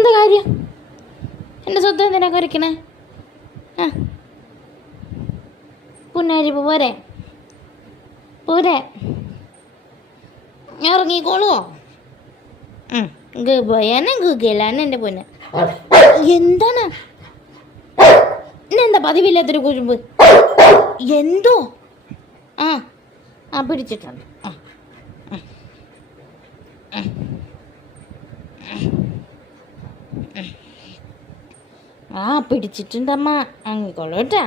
എന്താ കാര്യം? എൻ്റെ സ്വത്ത് എന്തിനാ കുരയ്ക്കണേ? ആ പുന്നാരി പോരെ പോരെ ഇറങ്ങിക്കോളുവോ? ഗുബയാണ് ഗുഗലാണ് എൻ്റെ പൊന്ന്. എന്താണ് ഇന്നെന്താ പതിവില്ലാത്തൊരു കുഴുമ്പ്? എന്തോ ആ പിടിച്ചിട്ടുണ്ട്. പിടിച്ചിട്ടുണ്ടമ്മ. അങ്ങിക്കോളൂ കേട്ടാ.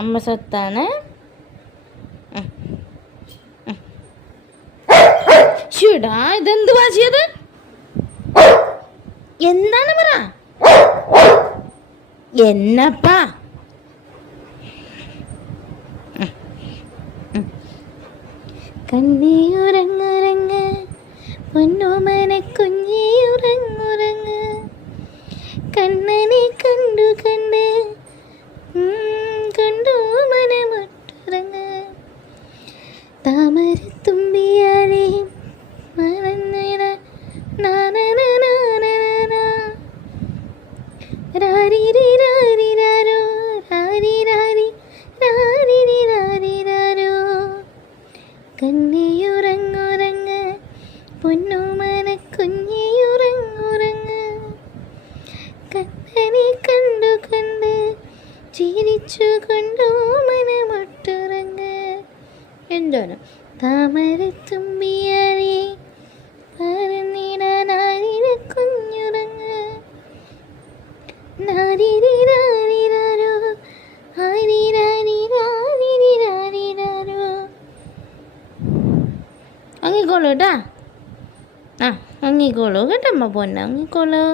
അമ്മ സ്വത്താണ്. ഷൂടാ ഇതെന്ത് വാശിയത്? എന്താണ് പറ എന്നപ്പാ? കണ്ണിയുറങ്ങുറങ്ങ് പൊന്നോമന കുഞ്ഞിയുറങ്ങുറങ്ങ് കണ്ണനെ കണ്ടു കണ്ട് കണ്ടു മനമൊട്ടുറങ്ങ് താമരത്തുമ്പിയാലെ മറന്നിട രാരിരി രാരിരാരോ രാരിരാരി രാരിരി രാരിരാരോ കണ്ണിയുറങ്ങുറങ്ങ് പൊന്നോമന കുഞ്ഞിയുറങ്ങുറങ്ങ് കണ്ണനെ കണ്ടു കണ്ട് ചിരിച്ചു കൊണ്ടോ മനമൊട്ടുറങ്ങ്. എന്താണ് താമരത്തുമ്പിയാലെ പറന്നിടാനാരിര കുഞ്ഞുറങ്ങ് നാരിരി രാരിരാരോ ആരിരാരി രാരിരി രാരിരാരോ. അങ്ങിക്കോളൂ കേട്ടാ. അങ്ങിക്കോളൂ കേട്ടമ്മ പൊന്ന അങ്ങിക്കോളൂ.